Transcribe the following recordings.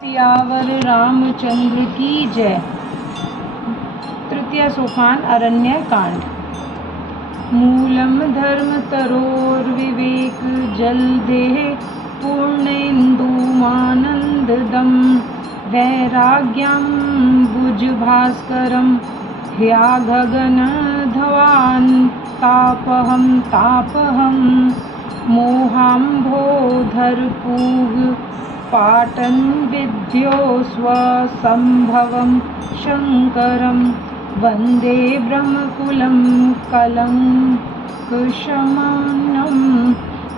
सियावर रामचंद्र की जय। तृतीय सोपान अरण्य कांड। मूलम धर्म तरोर विवेक जल देह पूर्णेन्दुमानंददम वैराग्यम भुज भास्करम ह्या गगन धवान तापहम मोहाम्भोधर पूग पाटन विद्यो स्वसंभवं शंकरं वंदे ब्रह्मकुलं कलंकशमनं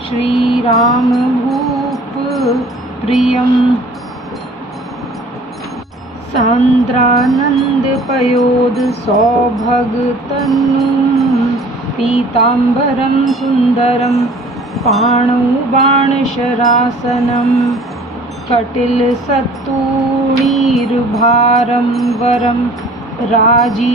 श्रीरामभूप प्रियं सान्द्रानंदपयोद सौभगतनुं पीताम्बरं सुंदरं पाणौ बाणशरासनं कटिलसत्तूणीर्भारं वरं राजीवायतलोचनं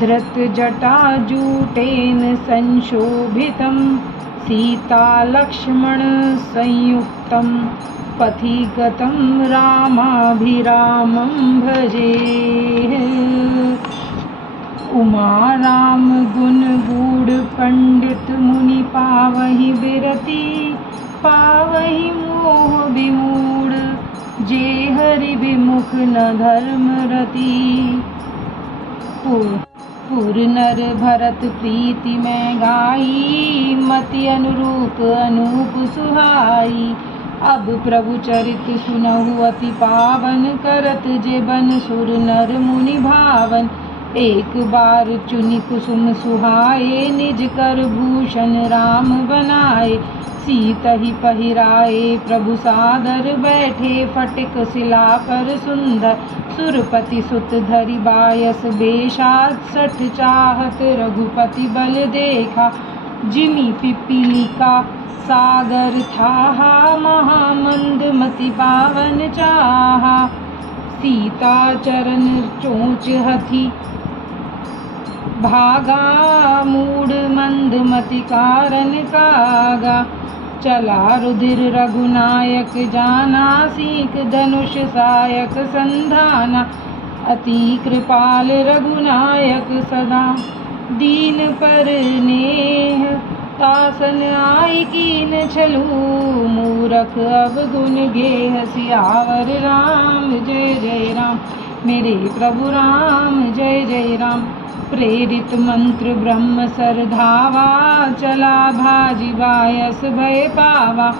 धृतजटाजूटेन संशोभितं सीतालक्ष्मणसंयुक्तं पथिगतं रामाभिरामं भजे। उमा राम गुण गूढ़ पंडित मुनि पावहि बिरति पावहि मोह विमूढ़ जे हरि विमुख न धर्म रति। पुर नर भरत प्रीति में गाई मति अनुरूप अनूप सुहाई। अब प्रभु चरित सुनहु अति पावन करत जेबन सुर नर मुनि भावन। एक बार चुनि कुसुम सुहाए निज कर भूषण राम बनाए। सीतहि पहिराए प्रभु सादर बैठे फटिक शिला पर सुंदर। सुरपति सुत धरि बायस बेशा सठ चाहत रघुपति बल देखा। जिमि पिपीलिका सागर थाहा महामंद मति पावन चाहा। सीता चरण चोंच हथि भागा मूढ़ मंद मति कारण कागा। चला रुधिर रघुनायक जाना सीख धनुष सायक संधाना। अति कृपाल रघुनायक सदा दीन पर नेह तासन आई कीन छलू मूरख अवगुण गेह। सियावर राम जय जय राम मेरे प्रभु राम जय जय राम। प्रेरित मंत्र ब्रह्म सरधावा चला भाजी बायस भय पावा।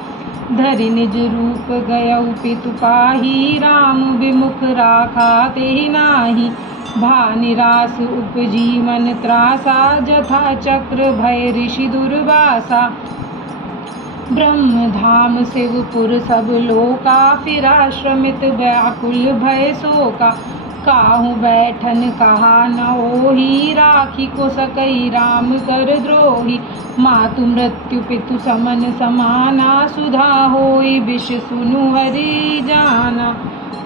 धरि निज रूप गयउ पितु पाही राम विमुख राखा तेहि नाही। भा निरास उपजी मन त्रासा जथा चक्र भय ऋषि दुर्वासा। ब्रह्म धाम शिवपुर सब लोका फिरा श्रमित व्याकुल भय शोका। काहू बैठन कहा न ओहि राखी को सकई राम कर द्रोही। मातु मृत्यु पितु समन समाना सुधा होई विष सुनु हरि जाना।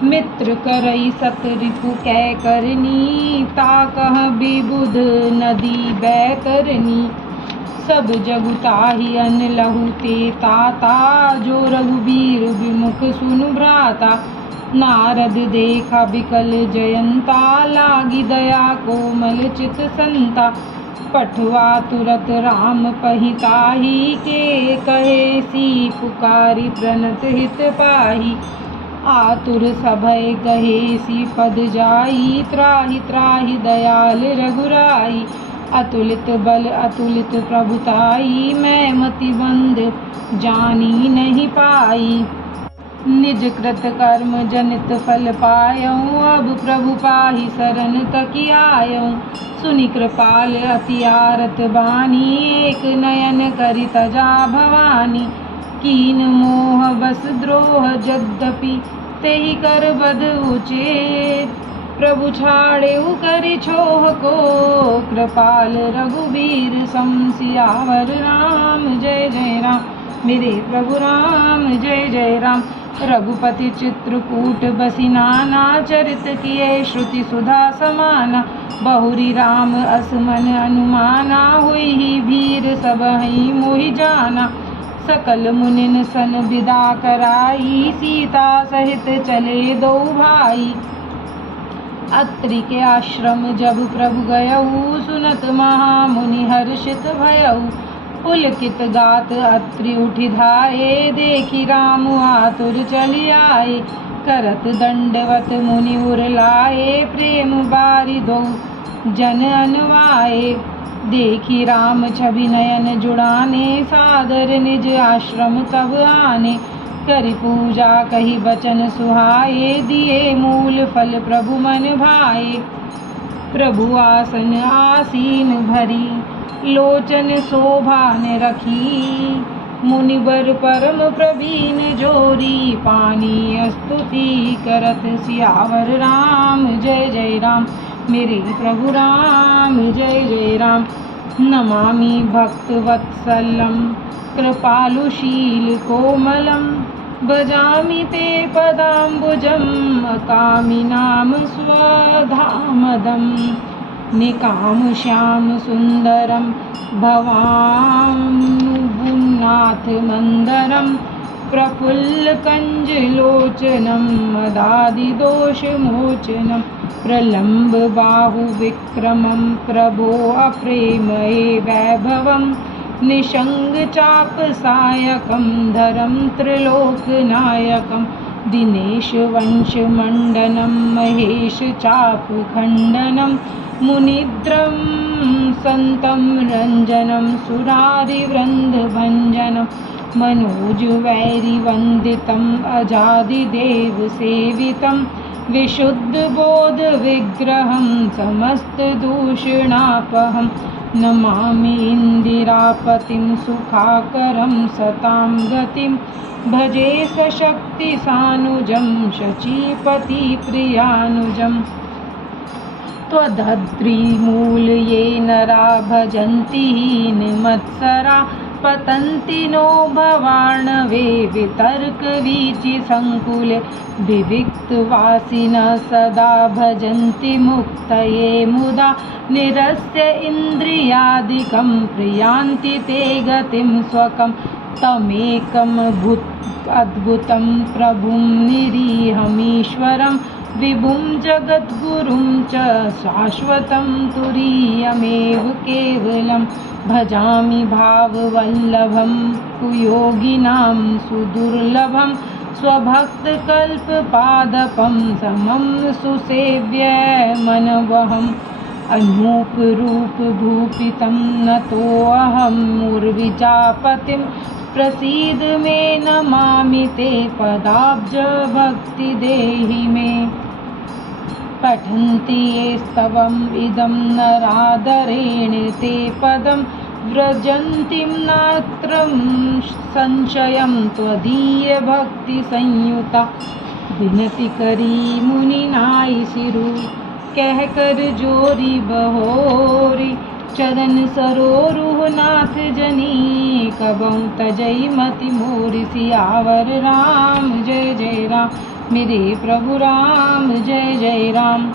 मित्र करई सत रिपु कै करनी ताकह विबुध नदी बैतरनी। सब जगुताहि अन लहु ते ताता जो रघुबीर विमुख सुनु भ्राता। नारद देखा बिकल जयंता लागी दया कोमल चित संता। पठवा तुरत राम पहिताही के कहे सी पुकारी प्रणत हित पाही। आतुर सभय कहे सी पद जाई त्राहि त्राहि दयाल रघुराई। अतुलित बल अतुलित प्रभुताई मैं मति बंद जानी नहीं पाई। निज कृत कर्म जनित फल पायऊँ अब प्रभु पाहि शरण तकी आयऊँ। सुनि कृपाल अति आरत बानी एक नयन करि तजा भवानी। कीन मोह बस द्रोह यद्यपि तेहि कर बद उचेत। प्रभु छाड़ेउ करि छोह को कृपाल रघुबीर सम। सियावर राम जय जय राम मेरे प्रभु राम जय जय राम। रघुपति चित्रकूट बसी नाना चरित किए श्रुति सुधा समाना। बहुरी राम असमन अनुमाना हुई ही भीर सबहि मोहि जाना। सकल मुनिन सन विदा कराई, सीता सहित चले दो भाई। अत्रि के आश्रम जब प्रभु गयऊ, सुनत महामुनि हर्षित भयऊ। पुलकित गात अत्रि उठि धाये, देखि राम आतुर चली आए। करत दंडवत मुनि उरलाए, प्रेम बारि दो जन अनवाए। देखी राम छवि नयन जुड़ाने, सादर निज आश्रम तब आने। करि पूजा कही बचन सुहाए, दिए मूल फल प्रभु मन भाए। प्रभु आसन आसीन भरी, लोचन शोभा ने रखी। मुनिवर परम प्रवीण जोरी, पानी स्तुति करत सियावर राम। जय जय राम मेरे प्रभु राम, जय जय राम। नमामि भक्तवत्सलं, कृपालुशील कोमलं। भजामि ते पदाम्बुजं, कामिनां स्वधामदम्। निकाम श्याम सुंदरम, भवानुनाथ मंदरम। प्रफुल्ल कंज लोचनम, मदादिदोषमोचनम। प्रलम्ब बाहु विक्रमं, प्रभो अप्रेमये वैभवम्। निषंग चाप सायकं, धरम त्रिलोकनायकं। दिनेश वंश मंडनम, महेश चाप खंडनम। मुनिद्रं संतं रंजनं, सुरारि वृंद भंजनं। मनोज वैरि वंदितं, अजादिदेव सेवितं। विशुद्ध बोध विग्रहं, समस्त दूषणापहं। नमामि इंदिरापतिं, सुखाकरं सतां गतिं। भजे सशक्ति सानुजं, शचीपति प्रियानुजम्। त्वदद्रिमूल ये नरा, भजन्ति हीनमत्सरा। पतन्ति नो भवार्णवे, वितर्क वीचि संकुले। विविक्तवासिनः सदा, भजन्ति मुक्तये मुदा। निरस्य इन्द्रियादिकं, प्रियान्ति ते गतिं स्वकम्। तमेकम् अद्भुतं प्रभुं, निरीहमीश्वरं। विभुं जगद्गुरुं च, शाश्वतं तुरीयमेव केवलम्। भजामि भाववल्लभं, कुयोगिनां सुदुर्लभं। स्वभक्तकल्पपादपं, समं सुसेव्यमनवहम्। अनूपरूपभूषितं, नतोऽहं मुर्विजापतिं। प्रसीद मे, नमामि ते पदाब्ज, भक्ति देहि मे। पठन्ति ये स्तवम् इदं, नरादरेण ते पदं। व्रजन्तीं नात्र संशयं, त्वदीय भक्ति संयुता। विनति करी मुनि नाई सिरु, कह कर जोरी बहोरी। चरण सरोरुह नाथ जनी, कबहु तजई मति मोरि। सियावर राम जय जय राम मेरे प्रभु राम, जय जय राम।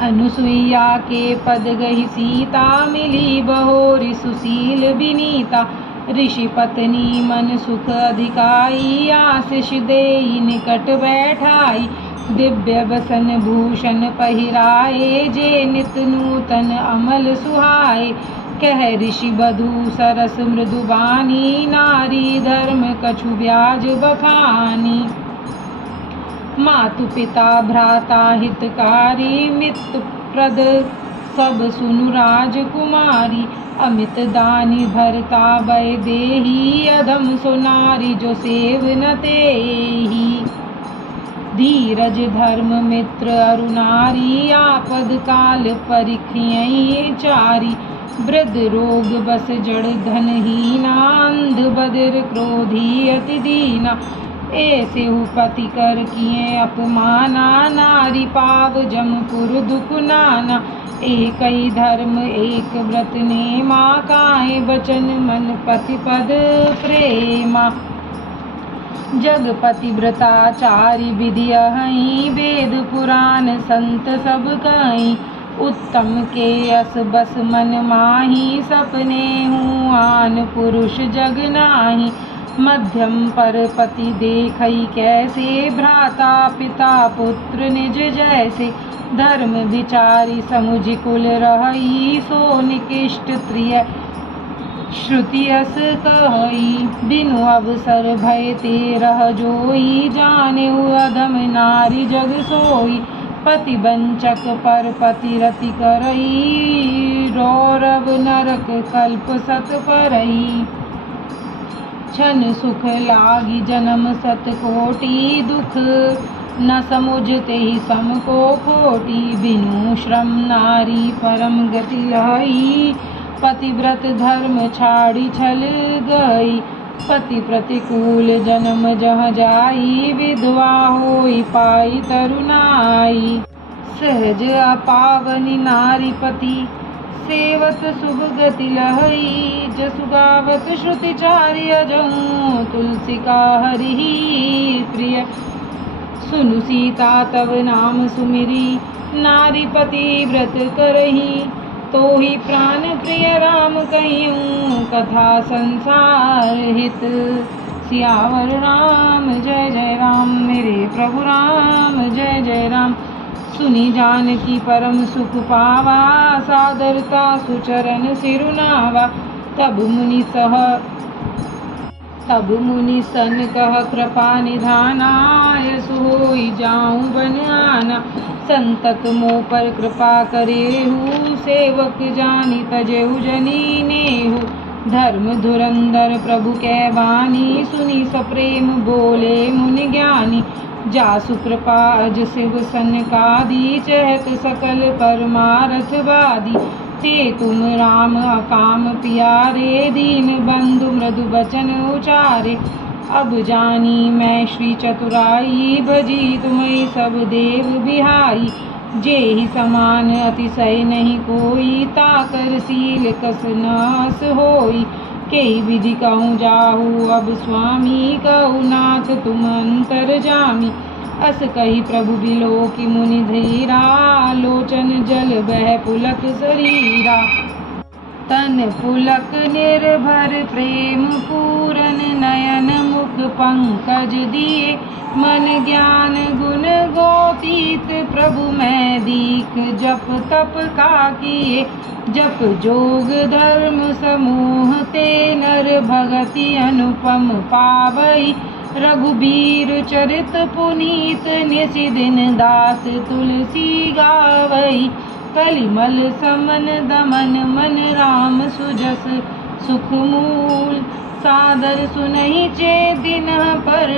अनुसुईया के पद गही सीता, मिली बहोरी सुशील विनीता। ऋषि पत्नी मन सुख अधिकाई, आशीष देई निकट बैठाई। दिव्य बसन भूषण पहिराए, जे नित नूतन अमल सुहाए। कह ऋषि बधू सरस मृदुबानी, नारी धर्म कछु ब्याज बखानी। मातु पिता भ्राता हितकारी, मित्र प्रद सब सुनु राजकुमारी। अमित दानी भरता भय देही, अधम सुनारी जो सेव न तेहि। धीरज धर्म मित्र अरुनारी, आपद काल परिख्यई चारी। वृद्ध रोग बस जड़ धनहीना, अंध बधिर क्रोधी अति दीना। ऐसे पति कर किए अपमाना, नारी पाव जमपुर दुख नाना। एक ही धर्म एक व्रत नेमा, काहे बचन मन पति पद प्रेमा। जगपति व्रताचारी विधि अहि, वेद पुराण संत सब कहीं। उत्तम के यस बस मन माही, सपने हूँ आन पुरुष जग नाही। मध्यम पर पति देखई कैसे, भ्राता पिता पुत्र निज जैसे। धर्म विचारी समुझ कुल रहई, सो निकृष्ट प्रिय श्रुति अस कहई। बिनु अवसर भय ते रह जोई, जानेउ अधम नारी जग सोई। पति वंचक पर पति रति करई, रौरव नरक कल्प सत परई। क्षण सुख लागी जन्म सत कोटि, दुख न समुझते ही सम को खोटी। बिनु श्रम नारी परम गति लहई, पतिव्रत धर्म छाड़ी छल गई। पति प्रतिकूल जन्म जह जाई, विधवा होई पाई तरुणाई। सहज अपावनी नारी पति, सेवत शुभ गति लहई। जसु गावत श्रुति चारि अजहूँ, तुलसी का हरि प्रिय। सुनु सीता तव नाम सुमिरी, नारी पति व्रत करही। तो ही प्राण प्रिय राम कहियूँ, कथा संसार हित। सियावर राम जय जय राम, मेरे प्रभु राम जय जय राम। सुनी जानकी परम सुख पावा, सादरता सुचरण सिरुनावा। तब मुनि सन कह कृपा निधाना, यस होई जाऊं बन आना। संतत मोह पर कृपा करेहु, सेवक जानी तजेहु जनी नेहु। धर्म धुरंधर प्रभु कै वाणी, सुनी सप्रेम बोले मुनि ज्ञानी। जासु कृपा अज शिव सनकादि, चहत सकल परमारथ बादी। ते तुम राम अकाम पियारे, दीन बंधु मृदु बचन उचारे। अब जानी मैं श्री चतुराई, भजी तुम्हें सब देव बिहाई। जेहि समान अतिशय नहीं कोई, ताकर सील कस नास होई। केहि विधि कहूँ जाहू अब स्वामी, कहु नाथ तुम अंतर जामी। अस कही प्रभु बिलोकि मुनि धीरा, लोचन जल बह पुलक शरीरा। तन पुलक निर्भर प्रेम पूरन, नयन मुख पंकज दिए। मन ज्ञान गुण गोतीत, प्रभु मैं दीख जप तप का किए। जप जोग धर्म समूह ते, नर भगति अनुपम पावई। रघुबीर चरित पुनीत, निसि दिन दास तुलसी गावई। कलिमल समन दमन, मन राम सुजस सुख मूल। सादर सुनहि चेदिन पर,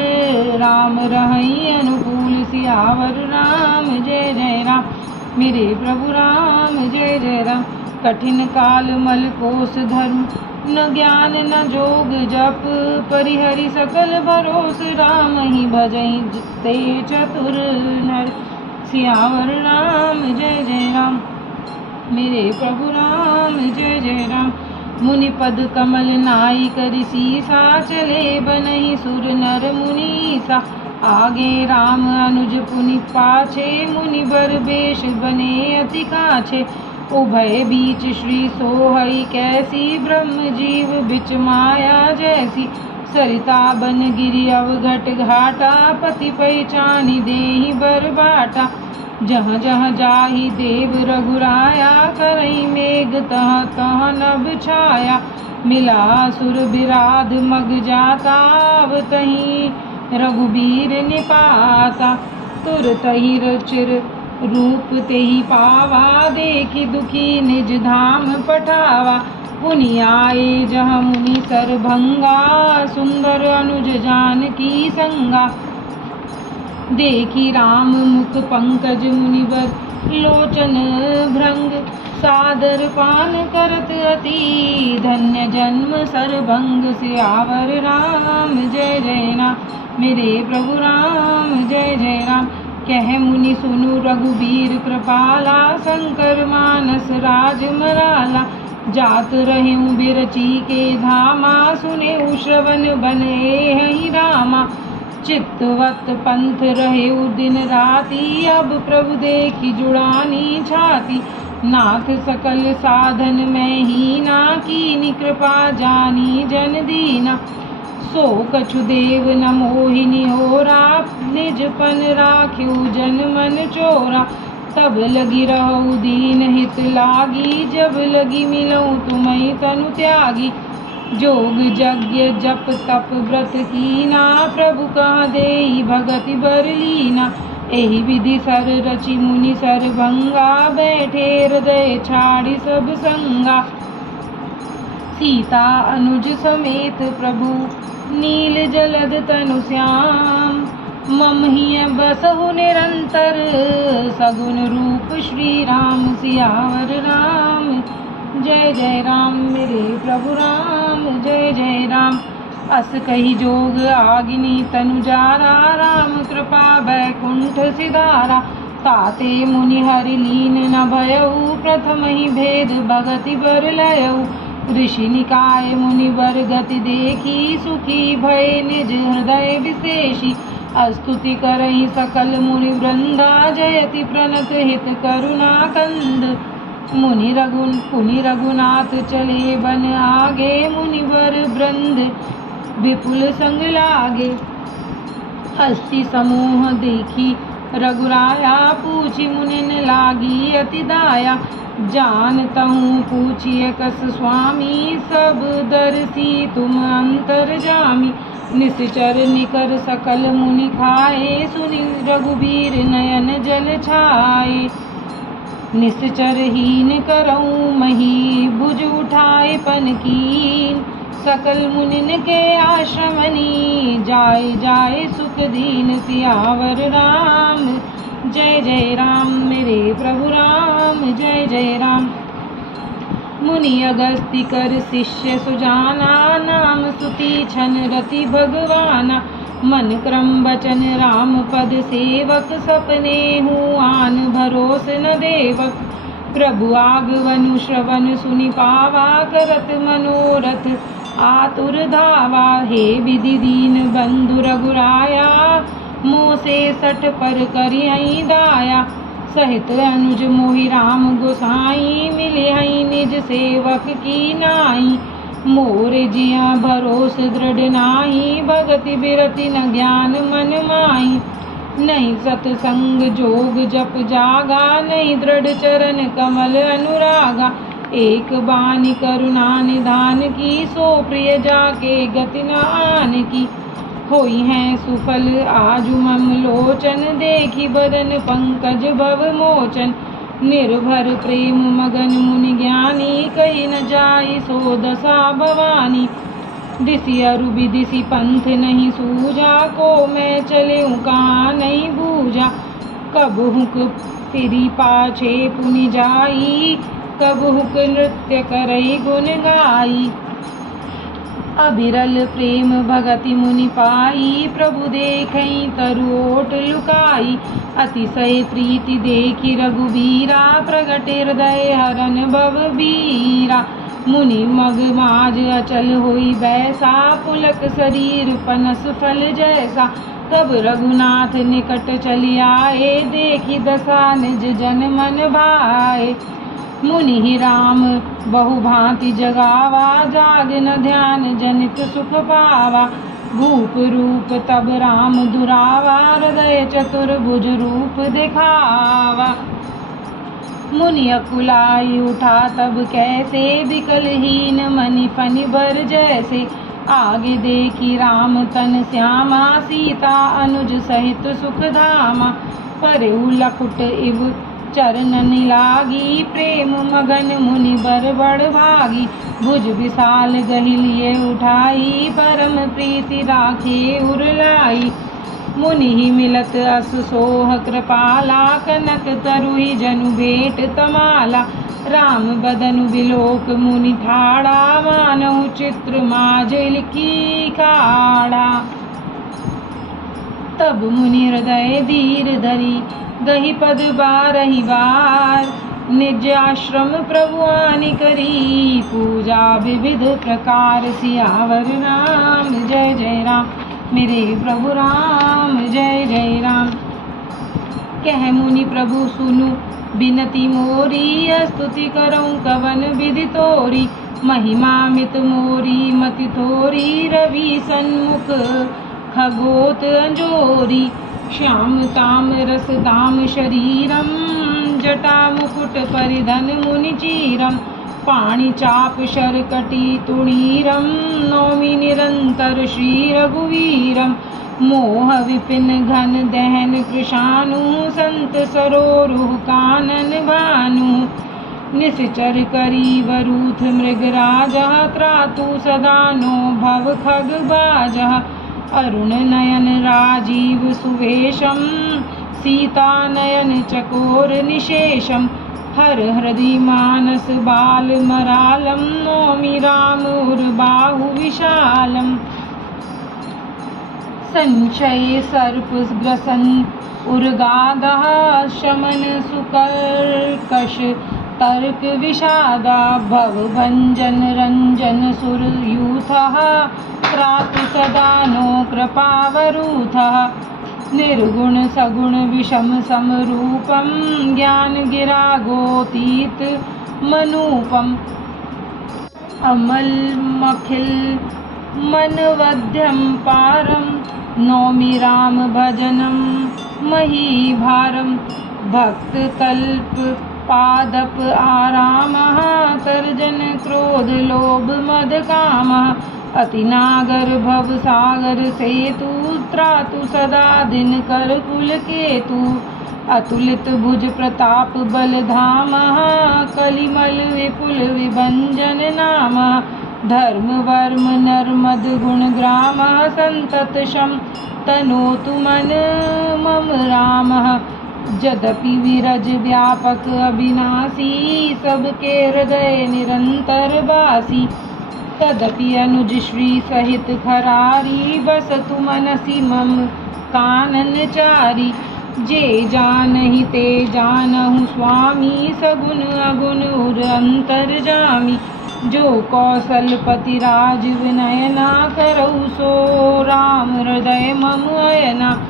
राम रहई अनुकूल। सियावर राम जय जय राम, मेरे प्रभु राम जय जय राम। कठिन काल मल कोस धर्म, न ज्ञान न जोग जप। परिहरि सकल भरोस, राम ही भजई ते चतुर नर। सियावर राम जय जय राम, मेरे प्रभु राम जय जय राम। मुनि पद कमल नाई करि सीसा, चले बनहि सुर नर मुनीसा। आगे राम अनुज पुनि पाछे, मुनि बर बेश बने अति काछे। उभय बीच श्री सोहई कैसी, ब्रह्म जीव बिच माया जैसी। सरिता बन गिरि अवघट घाटा, पति पहिचानी देहि बर बाटा। जहाँ जहाँ जाहि देव रघुराया, करई मेघ तहाँ तहाँ नभ छाया। मिला सुर बिराध मग जाता, तहीं रघुबीर निपाता। तुरतहि चिर रूप तेहि पावा, देखि दुखी निज धाम पठावा। पुनि आए जहाँ मुनि सरभंगा, सुंदर अनुज जानकी संगा। देखी राम मुख पंकज मुनिवर, लोचन भृंग। सादर पान करत अति, धन्य जन्म सरभंग। सियावर राम जय जय राम, मेरे प्रभु राम जय जय राम। कह मुनि सुनु रघुबीर कृपाला, शंकर मानस राज मराला। जात रहूं बिरची के धामा, सुने श्रवण बने हई रामा। चित्तवत पंथ रहे दिन राति, अब प्रभु देखी जुड़ानी छाती। नाथ सकल साधन में हीना, कीनी कृपा जानी जन दीना। सो कछु देव न मोहिनी होरा, निजपन राख्यु जन मन चोरा। तब लगी रहु दीन हित लागी, जब लगी मिलऊँ तुम्हि तनु त्यागी। जोग यज्ञ जप तप व्रत कीना, प्रभु कहाँ देई भगति बर लीना। एहि विधि सर रचि मुनि सर भंगा, बैठे हृदय छाड़ी सब संगा। सीता अनुज समेत प्रभु, नील जलद तनु श्याम। मम हिय बसहु निरंतर, सगुन रूप श्री राम सियावर राम। जय जय राम मेरे प्रभु राम, जय जय राम। अस कही जोग आगिनी तनु जारा, राम कृपा बैकुंठ सिधारा। ताते मुनि हरि लीन न भयऊ, प्रथम ही भेद भगति बर लयऊ। ऋषि निकाय मुनि बर गति देखी, सुखी भय निज हृदय विशेषी। स्तुति करहि सकल मुनि वृंदा, जयति प्रणत हित करुणा कंद। पुनि रघुनाथ चले बन आगे, मुनिवर वृंद विपुल संग लागे। हस्ती समूह देखी रघुराया, पूछी मुनिन लागी अति दाया। जानतहूँ पूछिए कस स्वामी, सब दर्शी तुम अंतर्जामी। निश्चर निकर सकल मुनि खाए, सुनि रघुबीर नयन जल छाए। निश्चर हीन करऊँ मही, भुज उठाए पन कीन। सकल मुनिन के आश्रमनी, जाय जाय सुख दीन सियावर राम। जय जय राम मेरे प्रभु राम, जय जय राम। मुनि अगस्ति कर शिष्य सुजाना, नाम स्तुति छन रति भगवाना। मन क्रम बचन राम पद सेवक, सपने हूँ आन भरोस न देवक। प्रभु आगवनु श्रवण सुनि पावा, करत मनोरथ आतुर धावा। हे विधि दीन बंधु रघुराया, मोह से सठ पर करियहि दाया। सहित अनुज मोहि राम गोसाई, मिले हई निज सेवक की नाई। मोरे जिया भरोस दृढ़ नाही, भगति बिरति न ज्ञान मन माई। नहीं सतसंग जोग जप जागा, नहीं दृढ़ चरण कमल अनुरागा। एक बानी करुणा निधान की, सो प्रिय जाके गति न आन की। होई हैं सुफल आजु मम लोचन, देखी बदन पंकज भव मोचन। निर्भर प्रेम मगन मुनि ज्ञानी, कही न जाई सो दशा भवानी। दिसि अरु विदिसि पंथ नहीं सूझा, को मैं चले कहाँ नहीं बूझा। कब हुक फिरी पाछे पुनि जाई, कब हुक नृत्य करई गुण गाई। अविरल प्रेम भगति मुनि पाई, प्रभु देखई तरु ओट लुकाई। अतिशय प्रीति देखी रघुबीरा, प्रगट हृदय हरन भव बीरा। मुनि मग माज अचल होई बैसा, पुलक शरीर पनस फल जैसा। तब रघुनाथ निकट चली आए, देखी दशा निज जन मन भाए। मुनि ही राम बहु भांति जगावा, जाग न ध्यान जनित सुख पावा। भूप रूप तब राम दुरावा, हृदय चतुर्भुज रूप दिखावा। मुनि अकुलाई उठा तब कैसे, विकलहीन मनि फनि बर जैसे। आगे देखी राम तन श्यामा, सीता अनुज सहित सुख धामा। परहु लकुट इव चरणन लागी, प्रेम मगन मुनि बर बड़ भागी। भुज विशाल गहि लिए उठाई, परम प्रीति राखे उरलाई। मुनि ही मिलत अस सोह कृपाला, कनक तरुहि जनु भेट तमाला। राम बदनु बिलोक मुनि ठाड़ा, मानहु चित्र माज लिखी खाड़ा। तब मुनि हृदय धीर धरी, गहि पद बारहि बार। निज आश्रम प्रभु आनि करी, पूजा विविध प्रकार। सियावर राम जय जय राम मेरे प्रभु राम, जय जय राम। कह मुनि प्रभु सुनु बिनती मोरी, स्तुति करऊँ कवन विधि तोरी। महिमामित मोरी मति थोरी, रवि सन्मुख खगोत अंजोरी। श्याम ताम रस दाम शरीरम, जटा मुकुट परिधन मुनि चीरम। पाणि चाप शरकटी तुणीरम, नौमि निरंतर श्री रघुवीरम। मोह विपिन घन दहन कृशानु, संत सरोरुह कानन भानु। निश्चर करी वरूथ मृगराजा, त्रातु सदा नो भव खग बाजा। अरुण नयन राजीव सुवेशम, सीता नयन चकोर निशेषम। हर हृदि मानस बाल मरालम, नौमि राम उर्बाहु विशालम। संशय सर्प ग्रसन उर्गादा, शमन सुकर्कश तर्क विषादा। भव भंजन रंजन सुरयूथः, त्रातु सदा नो कृपावरूथः। निर्गुण सगुण विषम समरूपम, ज्ञान गिरा गोतीत मनूपम। अमल मखिल मनवध्यम पारम, नौमि राम भजनम महीभारम। भक्त कल्प पादप आरामः, तर्जन क्रोध लोभ मद कामः। अति नागर भव सागर सेतु, त्रातु सदा दिन कर कुल केतु। अतुलित भुज प्रताप बल धामः, कलिमल विपुल विभंजन नामः। धर्म वर्म नर्मद गुण ग्रामः, संतत शम तनोतु मन मम रामः। यद्यपि विरज व्यापक अविनाशी, सबके हृदय निरंतर वासी। तदपि अनुज श्री सहित खरारी, बसतु मनसि मम कानन चारी। जे जानहि ते जानहु स्वामी, सगुन अगुण उर अंतर्जामी। जो कौशलपति राज विनयना, करहु सो राम हृदय मम अयना।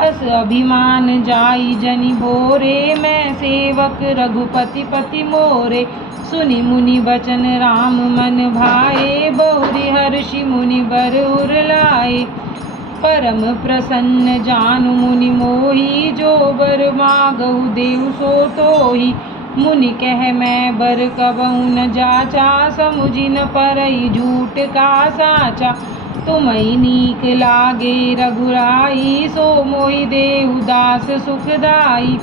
अस अभिमान जाई जनि भोरे, मैं सेवक रघुपति पति मोरे। सुनि मुनि बचन राम मन भाए, बहुरि हर्षि मुनि बर उर लाए। परम प्रसन्न जानु मुनि मोहि, जो बर मागहु देव सो तोहि। मुनि कह मैं बर कबहु न जाचा, समुझि न परई झूठ का साचा। तुमहि नीक लागे रघुराई, सो मोहि देहु दास सुखदाई।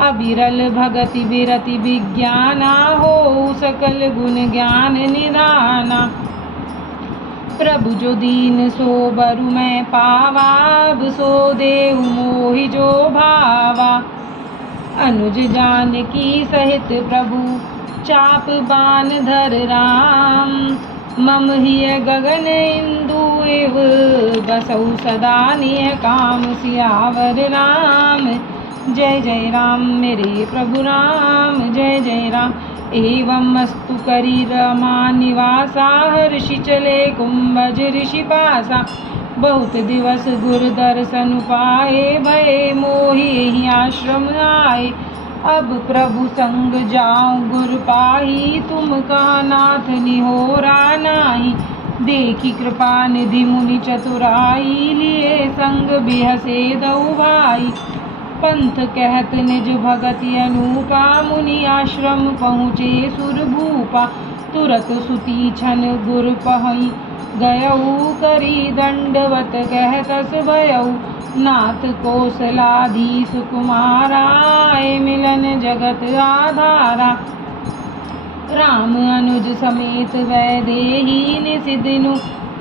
अबिरल भगति बिरति विज्ञाना, हो सकल गुण ज्ञान निधाना। प्रभु जो दीन सो बरु मैं पावा, अब सो देहु मोहि जो भावा। अनुज जानकी सहित प्रभु, चाप बान धर राम। मम हिय गगन इंदु इव, बसहु सदा निह काम। सियावर राम जय जय राम, मेरे प्रभु राम जय जय राम। एवं अस्तु करी रमा निवासा, हर्षि चले कुंभज ऋषि पासा। बहुत दिवस गुर दर्शन पाए, भये मोहि आश्रम आए। अब प्रभु संग जाऊं गुर पाही, तुम कहा नाथ निहोरा नाही। देखी कृपा निधि मुनि चतुराई, लिए संग बिहसे दऊ भाई। पंथ कहत निज भगति अनूपा, मुनि आश्रम पहुँचे सुर भूपा। तुरत सुती छन गुर पहई गयऊ, करी दंडवत कहतस भयऊ। नाथ कौशलाधीश कुमारा, आए मिलन जगत आधारा। राम अनुज समेत वैदेही, निसि दिनु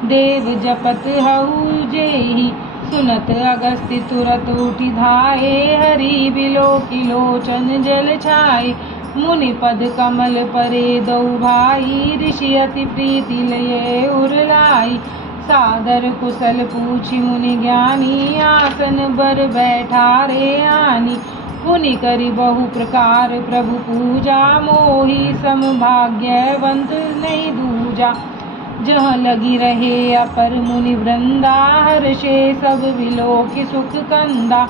देव जपत हऊ जेहि। सुनत अगस्त्य तुरत उठि धाये, हरि बिलोकि लोचन जल छाये। मुनि पद कमल परे दऊ भाई, ऋषि अति प्रीति लये उर लाई। सादर कुशल पूछि मुनि ज्ञानी, आसन बर बैठारे आनी। पुनि करि बहु प्रकार प्रभु पूजा, मोहि सम भाग्यवंत नहीं दूजा। जहाँ लगी रहे अपर मुनि वृंदा, हर्षे सब विलोकि सुख कंदा।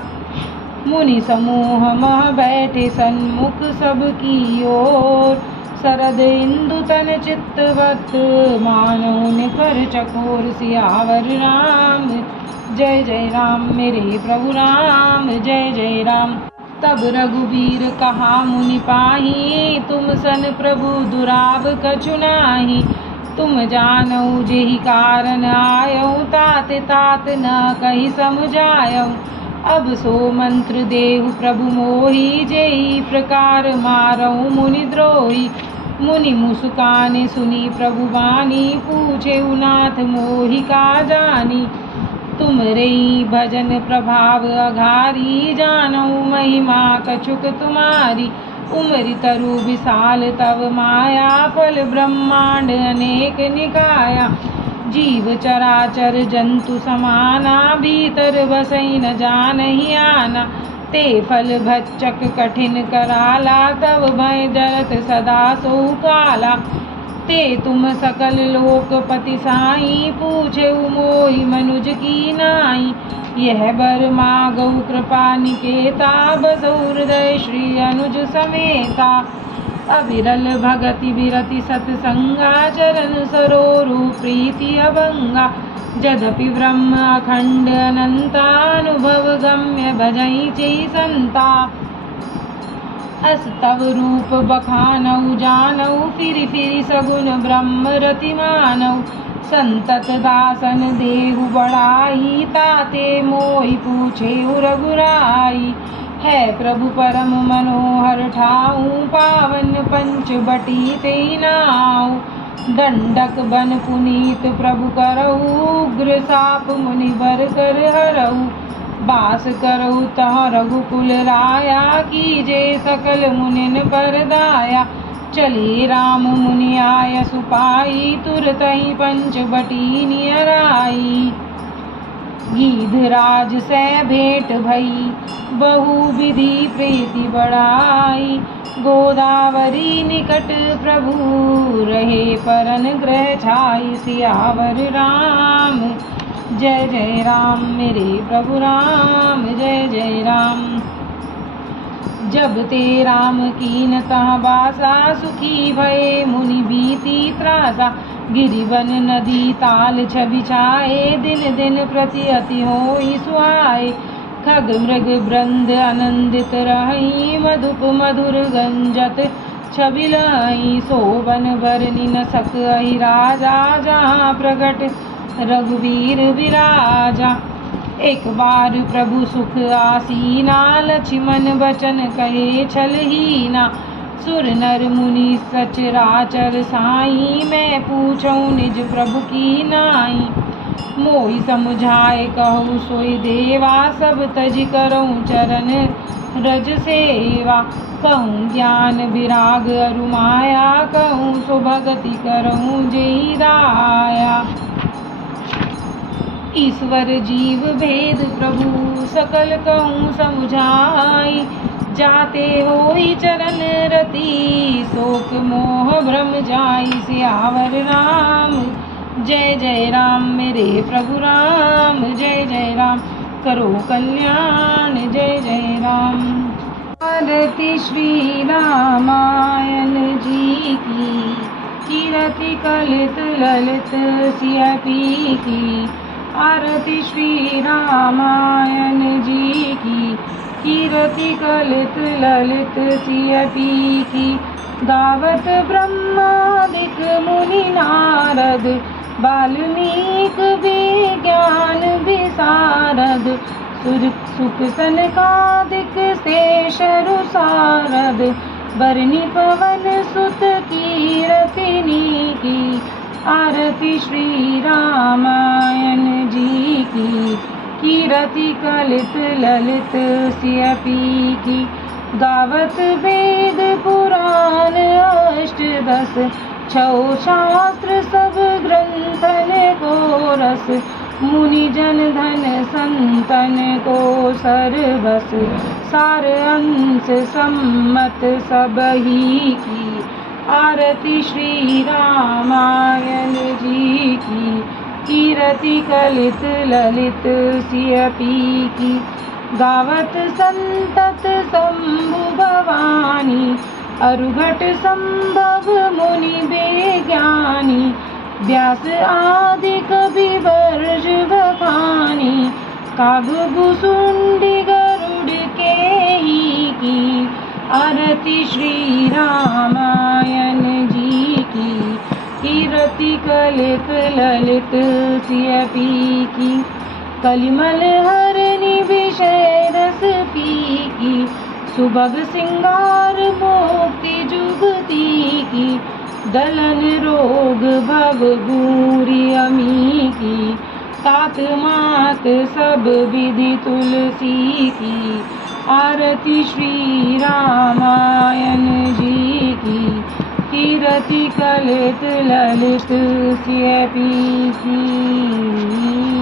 मुनि समूह मह बैठे सन्मुख सब की ओर, शरद इंदु तन चित्तवत मानो निकर चकोर सियावर राम। जय जय राम मेरे प्रभु राम, जय जय राम। तब रघुबीर कहा मुनि पाही, तुम सन प्रभु दुराब कछु नाही। तुम जानऊ जेहि कारण आयऊ, तात तात न कही समझायऊ। अब सो मंत्र देहु प्रभु मोहि, जेहि प्रकार मारऊ मुनि द्रोही। मुनि मुस्काने सुनी प्रभु वाणी, पूछे नाथ मोहि का जानी। तुम रई भजन प्रभाव अघारी, जानऊ महिमा कछुक तुम्हारी। उमरि तरु विशाल तव माया, फल ब्रह्मांड अनेक निकाया। जीव चराचर जंतु समाना, भीतर बसई न जानहि आना। ते फल भच्चक कठिन कराला, तब भय जरत सदा सो काला। ते तुम सकल लोकपति साई, पूछे मोहि मनुज की नाई। यह बर मागऊ कृपा निकेता, बसौ हृदय श्री अनुज समेता। अविरल भगति विरति सतसंगा, चरण सरोरु प्रीति अभंगा। यद्यपि ब्रह्म अखंड अनंता, अनुभव गम्य भजई चेई संता। अस तव रूप बखानऊ जानऊ, फिरि फिरि सगुन ब्रह्म रति मानऊ। संतत दासन देहु बड़ाई, ताते मोहि पूछे रघुराई। है प्रभु परम मनोहर ठाऊ, पावन पंच बटी तेई नाऊ। दंडक बन पुनीत प्रभु करऊ, उग्र साप मुनि बर कर हरऊ। बास करऊ तह रघुकुल राया, कीजे सकल मुनिन पर दाया। चली राम मुनि आय सुपाई, तुरतहि पंच बटी नियराई। गीधराज से भेंट भई, बहु विधि प्रीति बढ़ाई। गोदावरी निकट प्रभु रहे, परन ग्रह छाई। सियावर राम, जय जय राम मेरे प्रभु राम, जय जय राम। जब ते राम कीन तह बासा, सुखी भये मुनि बीती त्रासा। गिरिवन नदी ताल छवि छाए, दिन दिन प्रति अति होई सुहाए। खग मृग वृंद आनंदित रही, मधुप मधुर गंजत छवि लही। सोबन बरनि न सकहि राजा, जहाँ प्रगट रघुवीर विराजा। एक बार प्रभु सुख आसीना, लक्ष्मण वचन कहे छलहीना। सुर नर मुनि सचराचर साई, मैं पूछऊँ निज प्रभु की नाई। मोहि समुझाए कहु सोई देवा, सब तज करऊँ चरण रज सेवा। कहूँ ज्ञान विराग अरु माया, कहूँ सो भगति करऊँ जेहि राया। ईश्वर जीव भेद प्रभु सकल कहूँ समुझाई। जाते होई चरण रति, शोक मोह भ्रम जाई। सियावर राम, जय जय राम मेरे प्रभु राम, जय जय राम। करो कल्याण, जय जय राम। आरती श्री रामायण जी की, कीरति कलित ललित सिया पी की। आरती श्री रामायण जी की, कीरति कलित ललित सिया पी की। गावत ब्रह्मादिक मुनि नारद, वाल्मीक विज्ञान विशारद। सुख सनकादिक शेषरु सारद, बरनि पवन सुत कीरतिनी की। आरती श्री रामायण जी की, कीरति कलित ललित सिया पी की। गावत वेद पुराण अष्टदश, छौ शास्त्र सब ग्रंथन को रस। मुनि जन धन संतन को सर्वस, सार अंश सम्मत सबही की। आरती श्री रामायण जी की, कीरति कलित ललित सिया पी की। गावत संतत शंभु भवानी, अरुघट संभव मुनि बेज्ञानी, व्यास आदि कवि वर्ज बखानी। काग भुसुंडी गरुड़ के ही की, आरती श्री रामायण जी की। कीरति कलित ललित सियपी की, कलिमल हरनि विषय रस पीकी। सुभग सिंगार मुक्ति जुगती की, दलन रोग भव भूरि अमी की। तात मात सब विधि तुलसी की, आरती श्री रामायण जी की। कीरति कलित ललित सियपी की।